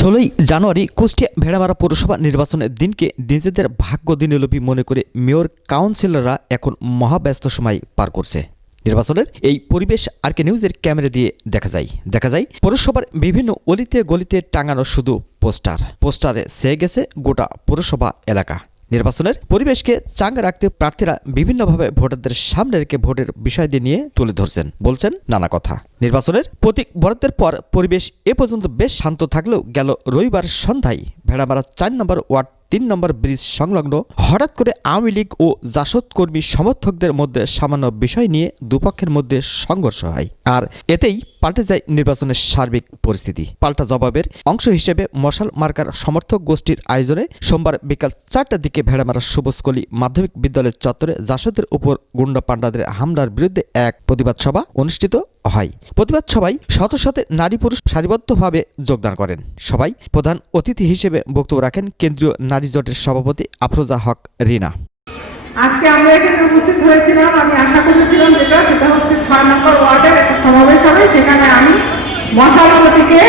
16ই জানুয়ারি কুষ্টিয়া ভেড়ামারা পৌরসভা নির্বাচনের দিনকে নিজেদের ভাগ্য দিনলোপী মনে করে মেয়র কাউন্সিলররা এখন মহাব্যস্ত সময় পার করছে। নির্বাচনের এই পরিবেশ আরকে নিউজের ক্যামেরা দিয়ে দেখা যায় পৌরসভার বিভিন্ন অলিতে গলিতে টাঙানো শুধু পোস্টারে ছেয়ে গেছে গোটা পৌরসভা এলাকা। নির্বাচনের পরিবেশকে চাঙ্গা রাখতে প্রার্থীরা বিভিন্নভাবে ভোটারদের সামনে রেখে ভোটের বিষয়টি নিয়ে তুলে ধরছেন, বলছেন নানা কথা। নির্বাচনের প্রতীক বরাদ্দের পর পরিবেশ এ পর্যন্ত বেশ শান্ত থাকলেও গেল রবিবার সন্ধ্যায় ভেড়ামারা 4 নম্বর ওয়ার্ড 3 নম্বর ব্রিজ সংলগ্ন হঠাৎ করে আওয়ামী লীগ ও জাসদ কর্মী সমর্থকদের মধ্যে সামান্য বিষয় নিয়ে দুপক্ষের মধ্যে সংঘর্ষ হয়, আর এতেই পাল্টে যায় নির্বাচনের সার্বিক পরিস্থিতি। পাল্টা জবাবের অংশ হিসেবে মশাল মার্কার সমর্থক গোষ্ঠীর আয়োজনে সোমবার বিকাল 4টার দিকে ভেড়ামারা সবুজকলি মাধ্যমিক বিদ্যালয়ের চত্বরে জাসদের উপর গুন্ডা পান্ডাদের হামলার বিরুদ্ধে এক প্রতিবাদ সভা অনুষ্ঠিত হয়। প্রতিবাদ সভায় শত শত নারী পুরুষ সারিবদ্ধভাবে যোগদান করেন। সবাই প্রধান অতিথি হিসেবে বক্তব্য রাখেন কেন্দ্রীয় নারী জোটের সভাপতি আফরোজা হক রিনা। আজকে আমরা এখানে উপস্থিত হয়েছিলাম, আমি আশা করেছিলাম যেটা হচ্ছে 6 নম্বর ওয়ার্ডের একটা সমাবেশ হবে, সেখানে আমি মশাল প্রতীকে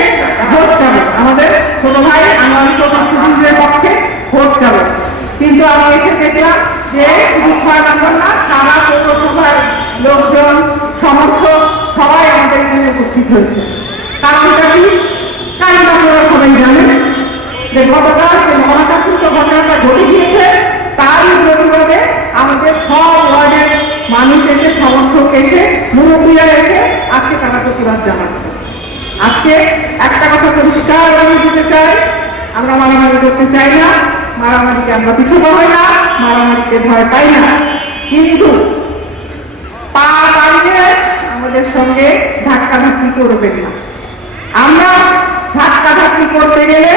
ভোট চাবো, আমাদের ছোট ভাই আনোয়ার প্রধানের পক্ষে ভোট চাবো। কিন্তু আমি এসে দেখলাম যে শুধু 6 নম্বর না, সারা পৌরসভার লোকজন সমর্থক সবাই আমাদের এখানে উপস্থিত হয়েছে। কারণটা কি? কারণ আপনারা সবাই জানেন যে গতকাল যে মহাকাশিত ঘটনাটা ঘটে গিয়েছে, তার প্রতিবাদে আমাদের সব ওয়ার্ডের মানুষ এসে, সমর্থক এসে, মুরব্বীরা এসে আজকে তারা প্রতিবাদ জানাচ্ছে। আজকে একটা কথা পরিষ্কার আমি দিতে চাই, আমরা মারামারি করতে চাই না, মারামারিকে আমরা পিছু হই না, মারামারিকে ভয় পাই না, কিন্তু পা বাড়িয়ে আমাদের সঙ্গে ধাক্কাধাক্কি করবেন না। আমরা ধাক্কাধাক্কি করতে গেলে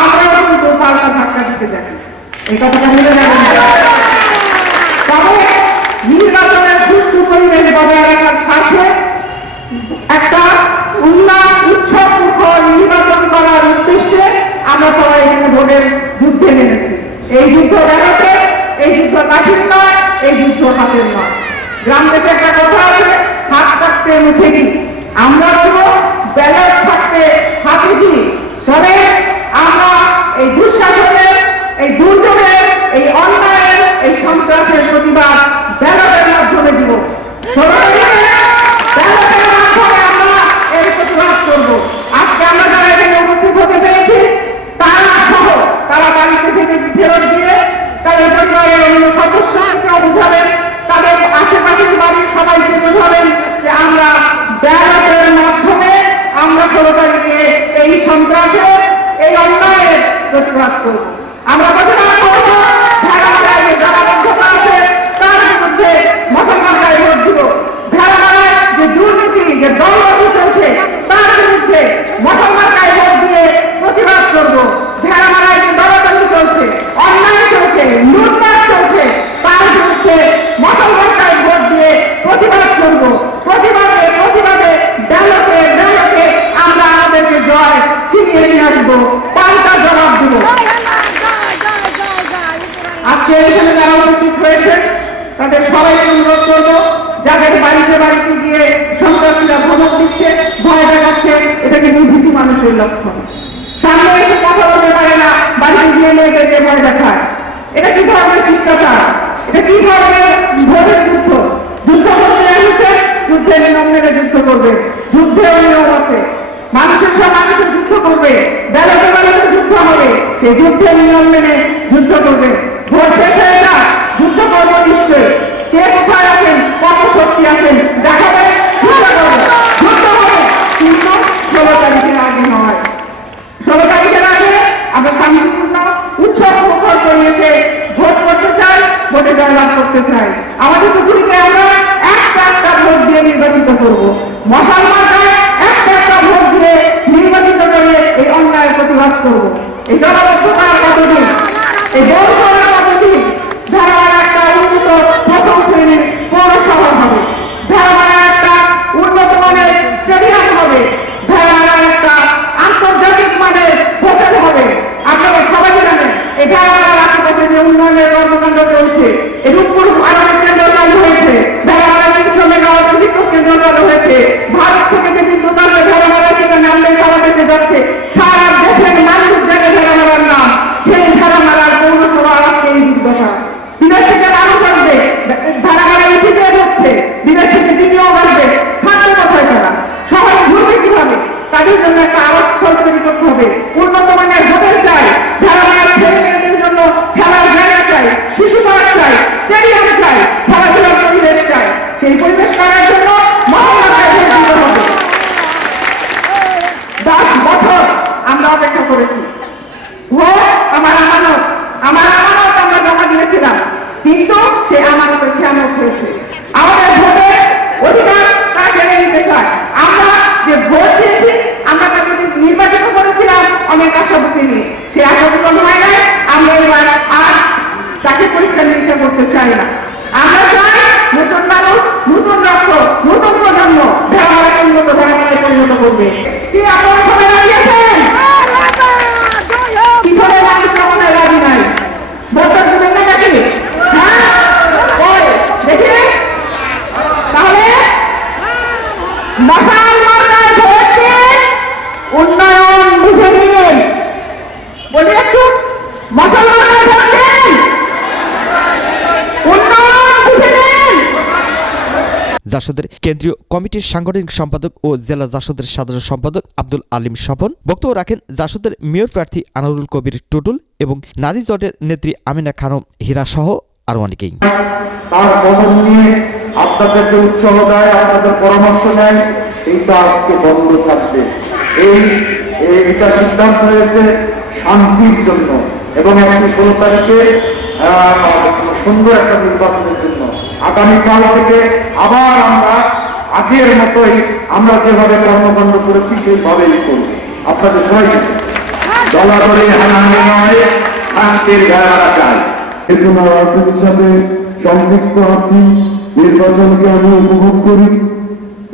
আমরাও কিন্তু পাল্টা ধাক্কা দিতে যাই, এই কথাটা ভুলে যাবেন না। তবে নির্বাচনের সুষ্ঠু পরিবেশ বজায় রাখার স্বার্থে একটা উন্নয়ন উৎসব মুখর নির্বাচন করার উদ্দেশ্যে আমরা সবাই এখানে ভোটের যুদ্ধে নেমেছি। এই যুদ্ধ দেখাতে, এই যুদ্ধ কাঠিন নয়, এই যুদ্ধ হাতের নয়। গ্রাম দেশে একটা কথা আছে, হাত থাকতে মুখে কি। আমরা কোনো ব্যালট থাকতে হাতে কি, তবে আমরা এই দুঃশাসনের, এই দুর্যোগের, এই অন্যায়ের, এই সন্ত্রাসের প্রতিবাদ ব্যালটের মাধ্যমে দিব। ব্যালটের মাধ্যমে আমরা এই প্রতিবাদ করব। আজকে আমরা যারা এখানে উপস্থিত হতে পেরেছি, তারা সহ তারা বাড়িতে থেকে ফেরত দিয়ে তাদের পরিবারের অন্য সদস্যকে বুঝাবেন, তাদের আশেপাশের বাড়ির সবাইকে বোঝাবেন যে আমরা ব্যালটের মাধ্যমে আমরা 16 তারিখে এই সন্ত্রাসের, এই অন্যায়ের প্রতিবাদ করব। আমরা প্রতিবাদ করব, ভেড়ামারায় যারা বন্ধতা আছে তার বিরুদ্ধে মুসলমানরাই ভোট দিব। ভেড়ামারায় যে দুর্নীতি, যে দলবাজি চলছে তার বিরুদ্ধে মুসলমানরাই ভোট দিয়ে প্রতিবাদ করব। ভেড়ামারায় যে দলবাজি চলছে, অন্যায় চলছে, লুটপাট চলছে, তার বিরুদ্ধে মুসলমানরাই ভোট দিয়ে প্রতিবাদ করব। প্রতিবাদে ব্যালটে আমরা আমাদেরকে জয় ছিনিয়ে নিয়ে আসবো, পাল্টা জবাব দিব। আজকে এখানে যারা উপস্থিত হয়েছে তাদের সবাইকে অনুরোধ করবো, যাদের বাড়িতে বাড়িতে গিয়ে সন্ত্রাসীরা ধমক দিচ্ছে, ভয় দেখাচ্ছে, এটা কিন্তু ভীতু মানুষের লক্ষণ। সামনে এসে কথা বলতে পারে না, বাড়িতে গিয়ে মেয়েদেরকে ভয় দেখায়, এটা কি ধরনের শিষ্টাচার? এটা কি ধরনের ভোটের যুদ্ধ? যুদ্ধ করতে আসছে, যুদ্ধের নিয়ম মেনে যুদ্ধ করবে, যুদ্ধের নিয়ম আছে, মানুষের সব মানুষের যুদ্ধ করবে, ব্যালটে যুদ্ধ হবে, সেই যুদ্ধের নিয়ম মেনে যুদ্ধ করবে। ভোট শেষ হয়ে না, যুদ্ধ করবো নিশ্চয়ই। কে কোথায় আছেন, কত শক্তি আছেন দেখাবে, যুদ্ধ হবে, কিন্তু 16 তারিখের আগে হয়। 16 তারিখের আগে আমরা শান্তিপূর্ণ উৎসব মুখর করিয়েছে ভোট করতে চাই, ভোটে জয়লাভ করতে চাই। আমাদের পুকুরিকে আমরা একটা ভোট দিয়ে নির্বাচিত করবো, মুসলমানরা একটা ভোট দিয়ে নির্বাচিত করে এই অন্যায়ের প্রতিবাদ করবো। এই জনবদ্ধতার কতদিন, এই বড় কতদিন। ভেড়ামারা একটা উন্নত প্রথম শ্রেণীর পৌরসভা হবে, ভেড়ামারা একটা উন্নত মানের স্টেডিয়াম হবে, ভেড়ামারা একটা আন্তর্জাতিক মানের হোটেল হবে। আপনারা সবাই জানেন এই ভেড়ামারার আশেপাশে যে উন্নয়নের কর্মকাণ্ড চলছে, এই রূপপুর আরবের কেন্দ্র চালু হয়েছে, ভেড়ামারা 300 মেগাওয়াট বিদ্যুৎ কেন্দ্র চালু হয়েছে, ভারত থেকে যে বিদ্যুৎ আসবে ভেড়ামারা সেখানে আমদানি করা যাচ্ছে। সারা দেশের করার জন্য মহল্লাকে ভোট দিতে হবে। 10 বছর আমরা অপেক্ষা করেছি। ভোট আমার আমানত, আমার আমানত আমরা জমা দিয়েছিলাম, কিন্তু সে আমানতের খেয়ানত হয়েছে। আমাদের ভোটের অধিকার তারা কেড়ে নিতে চায়। আমরা যে ভোট দিয়েছি, আমরা তাকে নির্বাচিত করেছিলাম অনেক আশাবুকে নিয়ে, সে আশা পূরণ হয় নাই। আমরা এবার আর তাকে পরীক্ষা নিরীক্ষা করতে চাই না। আমরা চাই নতুন মানুষ, নতুন রক্ত, নতুন প্রজন্ম ভেড়ামারাকে উন্নত ভেড়ামারায় পরিণত করবে। কি আপনারা সবাই দাঁড়িয়েছেন? কিশোরের মানুষ কখনো রাজি নাই। ভোটটা দেবেন না নাকি? হ্যাঁ, ওই দেখে তাহলে মশাল মার্কায় ভোট দিন, উন্নয়ন বুঝে নিন। বলি একটু মশাল মার্কায় ভোট দিন, উন্নয়ন বুঝে নিন। জাসদের কেন্দ্রীয় কমিটির সাংগঠনিক সম্পাদক ও জেলা জাসদের সাধারণ সম্পাদক আব্দুল আলিম স্বপন বক্তব্য রাখেন। জাসদের মেয়র প্রার্থী আনোয়ারুল কবির টুটুল এবং নারী জোটের নেত্রী আমিনা খানম হীরা সহ আরো অনেকেই। তার কদম নিয়ে আপনাদেরকে উৎসাহ দেয়, আপনাদের পরামর্শ নেয়, এইটা আজকে বন্ধ থাকবে। এটা সিদ্ধান্ত হয়েছে শান্তির জন্য এবং একটি 16 তারিখে সুন্দর একটা নির্বাচনের জন্য। আগামীকাল থেকে আবার আমরা আগের মতোই আমরা যেভাবে কর্মকাণ্ড করেছি সেইভাবেই করব। আপনাদের সবাইকে দলাদলি হানাহানি নয়, শান্তির বেড়া চাই। এজন্য রাজনীতির সাথে সম্পৃক্ত আছি। নির্বাচনকে আমি উপভোগ করি,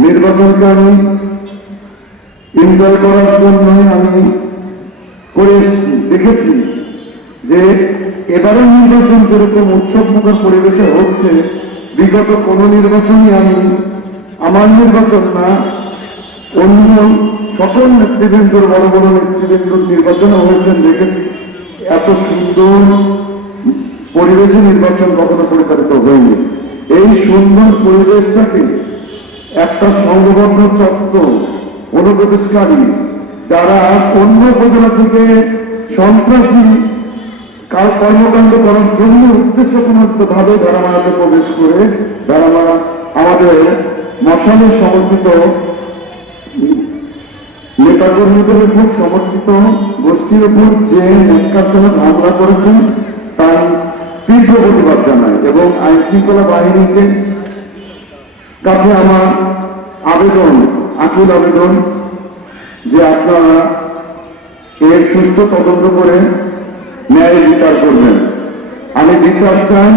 নির্বাচনকে আমি এনজয় করার জন্যই আমি করে এসেছি। দেখেছি যে এবারে নির্বাচন যেরকম উৎসবমুখর পরিবেশে হচ্ছে, বিগত কোনো নির্বাচনই আমি আমার নির্বাচন না অন্য সকল নেতৃবৃন্দর বড় বড় নেতৃবৃন্দর নির্বাচন হয়েছেন দেখেছি। এত সুন্দর পরিবেশে নির্বাচন কখনো পরিচালিত হয়নি। এই সুন্দর পরিবেশটাকে একটা সংঘবদ্ধ চক্র অনুপ্রবেশকারী যারা অন্য উপজেলা থেকে সন্ত্রাসী কর্মকাণ্ড করার জন্য উদ্দেশ্যপ্রণোদিতভাবে ভেড়ামারাতে প্রবেশ করে ভেড়ামারা আমাদের মশালের সমর্থিত নেতাকর্মীদের খুব সমর্থিত গোষ্ঠীর উপর যে ন্যাক্কারজনক হামলা করেছেন তার তীব্র প্রতিবাদ জানায় এবং আইন শৃঙ্খলা বাহিনীকে কাছে আমার আবেদন, আকুল আবেদন যে আপনারা এর সুস্থ তদন্ত করে ন্যায় বিচার করবেন। আমি বিচার চাই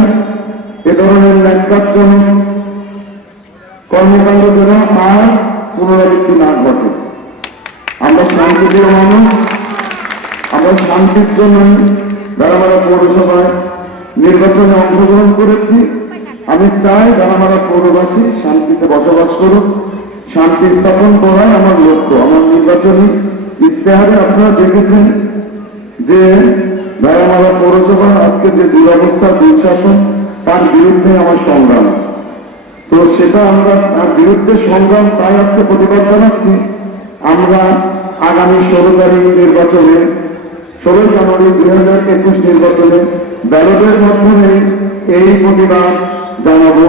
এ ধরনের ন্যাক্কারজনক কর্মকাণ্ড যেন আর পুনরাবৃত্তি না ঘটে। আমরা শান্তিপ্রিয় মানুষ, আমরা শান্তির জন্য ভেড়ামারা পৌরসভায় নির্বাচনে অংশগ্রহণ করেছি। আমি চাই ভেড়ামারা পৌরবাসী শান্তিতে বসবাস করুক, শান্তি স্থাপন করাই আমার লক্ষ্য। আমার নির্বাচনী ইশতেহারে আপনারা দেখেছেন যে ভেড়ামারা পৌরসভার আজকে যে দুরবস্থা, দুঃশাসন, তার বিরুদ্ধে আমার সংগ্রাম। তো সেটা আমরা তার বিরুদ্ধে সংগ্রাম তাই আজকে প্রতিবাদ জানাচ্ছি। আমরা আগামী 16 তারিখ নির্বাচনে 16 জানুয়ারি 2021 নির্বাচনে ব্যালটের মাধ্যমে এই প্রতিবাদ জানাবো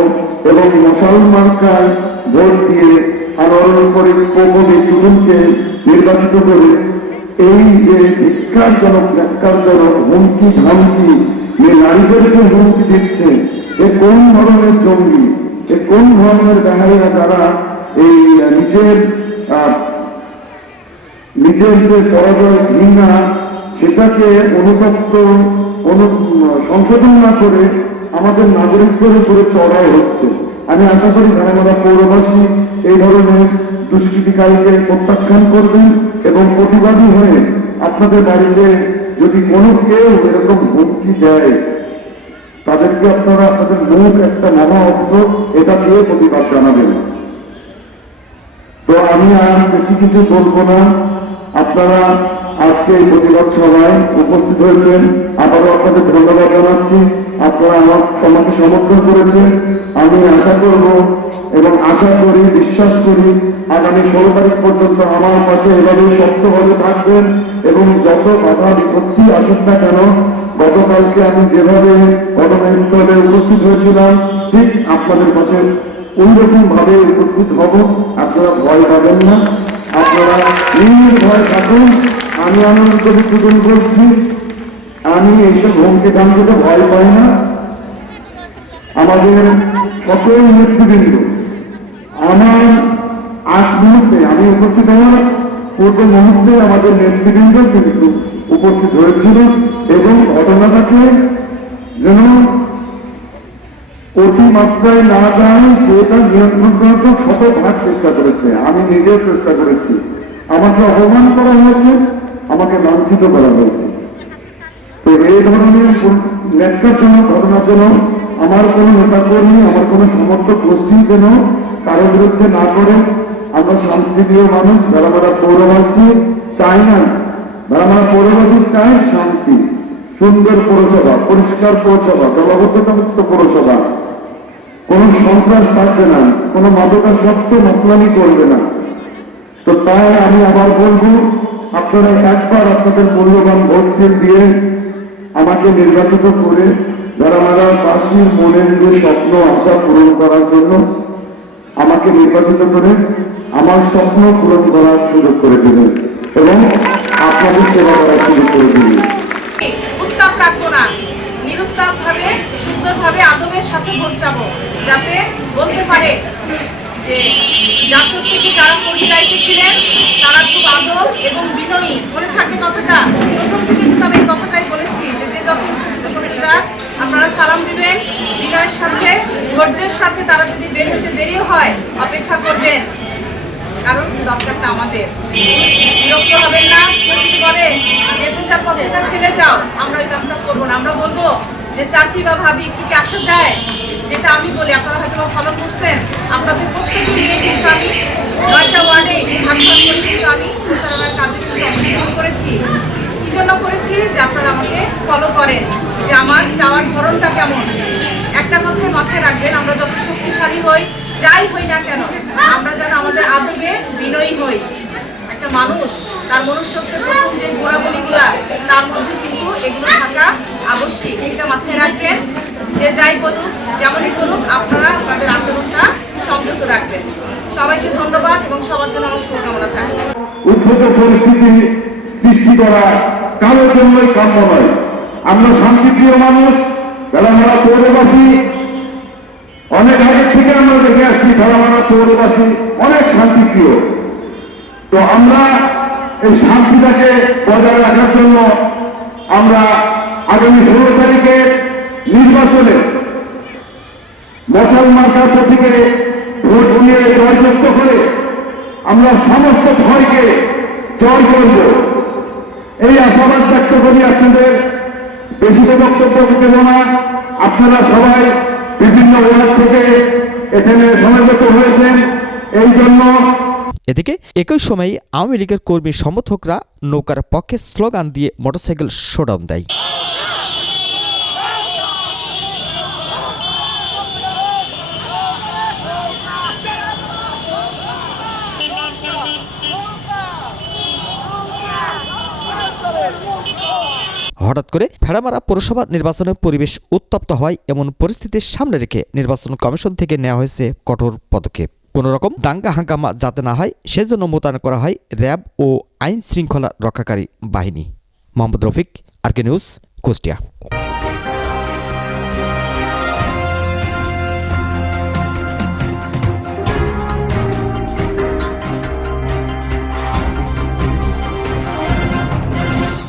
এবং মশাল মার্কায় ভোট দিয়ে আনোয়ারুল কবির টুটুলকে নির্বাচিত করে এই যে ধিক্কারজনক হুমকি ধামকি নারীদেরকে হুমকি দিচ্ছে, এ কোন ধরনের জঙ্গি, এ কোন ধরনের বেহারিরা যারা এই নিজের যে পরাজয় ঘৃণা সেটাকে অনুতপ্ত সংশোধন না করে আমাদের নাগরিকদের উপরে চড়াই হচ্ছে। আমি আশা করি ভেড়ামারা পৌরবাসী এই ধরনের দুষ্কৃতিকারীকে প্রত্যাখ্যান করবেন এবং প্রতিবাদী হয়ে আপনাদের বাড়িতে যদি কোনো কেউ এরকম হুমকি দেয় তাদেরকে আপনারা আপনাদের মুখ একটা মহা অস্ত্র, এটা দিয়ে প্রতিবাদ জানাবেন। তো আমি আর বেশি কিছু বলবো না। আপনারা আজকে এই প্রতিবাদ সভায় উপস্থিত হয়েছেন, আবারও আপনাদের ধন্যবাদ জানাচ্ছি। আপনারা আমাকে সমর্থন করেছেন। আমি আশা করব এবং আশা করি, বিশ্বাস করি আগামী 16 তারিখ পর্যন্ত আমার পাশে এভাবে শক্তভাবে থাকবেন এবং যত বাধা বিপত্তি আসুক না কেন, গতকালকে আমি যেভাবে গণমাধ্যমে উপস্থিত হয়েছিলাম ঠিক আপনাদের পাশে ওইরকম ভাবে উপস্থিত হব। আপনারা ভয় পাবেন না, আপনারা নির্ভয় থাকুন। আমি আনন্দ উদ্বোধন করছি, আমি এইসব হুমকি দামকে ভয় পাই না। আমাদের সকল নেতৃবৃন্দ আমার আজ মুহূর্তে আমি উপস্থিত হওয়ার পূর্ব মুহূর্তে আমাদের নেতৃবৃন্দ কিন্তু উপস্থিত হয়েছিল এবং ঘটনাটাকে যেন অতিমাত্রায় না যায় সেটা নিয়ন্ত্রণ করার শতভাগ চেষ্টা করেছে। আমি নিজেও চেষ্টা করেছি। আমাকে অপমান করা হয়েছে, আমাকে লাঞ্ছিত করা হয়েছে। তো এই ধরনের ন্যাক্কারজনক ঘটনা যেন আমার কোনো নেতাকর্মী, আমার কোনো সমর্থক গোষ্ঠী যেন কারোর বিরুদ্ধে না করে। আমরা শান্তিপ্রিয় মানুষ, ভেড়ামারা পৌরবাসী চাই না, ভেড়ামারা পৌরবাসী চাই শান্তি, সুন্দর পৌরসভা, পরিষ্কার পৌরসভা, জলাবদ্ধতামুক্ত পৌরসভা, কোনো সন্ত্রাস থাকবে না, কোনো মাদকাসক্ত নকলামি করবে না। তো তাই আমি আবার বলবো, আপনারা একবার আপনাদের মূল্যবান ভোট দিয়ে আমাকে নির্বাচিত করে ভেড়ামারাবাসীর মনের যে স্বপ্ন আশা পূরণ করার জন্য আমাকে নির্বাচিত করে আমার স্বপ্ন পূরণ করার সুযোগ করে দেবেন এবং আপনাদের সেবা করার সুযোগ করে দেবেন। উত্তাপ রাখবো না, নিরুত্তাপ ভাবে সুন্দরভাবে আদবের সাথে ভোট যাবো, যাতে বলতে পারে যে জাসদ থেকে যারা কর্মীরা এসেছিলেন তারা খুব আদব এবং বিনয়ী। মনে থাকে কথাটা, প্রথম থেকে কিন্তু আমি এই কথাটাই বলেছি যে যে যখন কর্মীরা আপনারা সালাম দিবেন বিনয়ের সাথে, ধৈর্যের সাথে। তারা যদি বের হতে দেরিও হয় অপেক্ষা করবেন, কারণ দরকারটা আমাদের। বিরক্ত হবেন না। কেউ যদি বলে যে প্রচার পত্রিকা ফেলে যাও, আমরা ওই কাজটা করবো না। আমরা বলবো যে চাচি বা ভাবি থেকে আসা যায়, যেটা আমি বলি আপনারা হয়তো ফলো করছেন। আপনাদের প্রত্যেকেই নিয়ে কিন্তু আমি 9টা ওয়ার্ডে ভাগ ভাগ করে কিন্তু আমি প্রচারণার কাজে কিন্তু অংশগ্রহণ করেছি। কি জন্য করেছি? যে আপনারা আমাকে ফলো করেন, যে আমার যাওয়ার ধরনটা কেমন। একটা কথাই মাথায় রাখবেন, আমরা যত শক্তিশালী হই, যাই হই না কেন, আমরা যেন আমাদের আদবে বিনয়ী হই। একটা মানুষ তার মনুষ্যত্বের প্রথম যে গুণাবলীগুলা, তার মধ্যে কিন্তু এগুলো থাকা আবশ্যিক। এটা মাথায় রাখবেন। যে যাই বলুক, যেমনই করুক, আপনারা আপনাদের আচরণটা সংযত রাখবেন। সবাইকে ধন্যবাদ এবং সবার জন্য আমার শুভকামনা থাকে। উদ্ভূত পরিস্থিতি সৃষ্টি করা কারোর জন্যই কাম্য নয়। আমরা শান্তিপ্রিয় মানুষ, ভেড়ামারা পৌরবাসী, অনেক আগের থেকে আমরা দেখে আসছি ভেড়ামারা পৌরবাসী অনেক শান্তিপ্রিয়। তো আমরা এই শান্তিটাকে বজায় রাখার জন্য আমরা আগামী 16 তারিখের নির্বাচনে মশাল মার্কার প্রতীকে ভোট দিয়ে জয়যুক্ত করে আমরা সমস্ত ভয়কে জয় করব, এই আশাবাদ ব্যক্ত করি। আপনাদের বেশি তো বক্তব্য দেব না। আপনারা সবাই বিভিন্ন ওয়ার্ড থেকে এখানে সমবেত হয়েছেন, এই জন্য। এদিকে একই সময়ে আওয়ামী লীগের কর্মী সমর্থকরা নৌকার পক্ষে স্লোগান দিয়ে মোটরসাইকেল শোডাউন দেয়। হঠাৎ করে ভেড়ামারা পৌরসভা নির্বাচনের পরিবেশ উত্তপ্ত হয়, এমন পরিস্থিতির সামনে রেখে নির্বাচন কমিশন থেকে নেওয়া হয়েছে কঠোর পদক্ষেপ। কোন রকম দাঙ্গা হাঙ্গামা যাতে না হয় সেজন্য মোতায়েন করা হয় র্যাব ও আইন শৃঙ্খলা রক্ষাকারী বাহিনী। মোহাম্মদ রফিক, আরকে নিউজ, কুষ্টিয়া।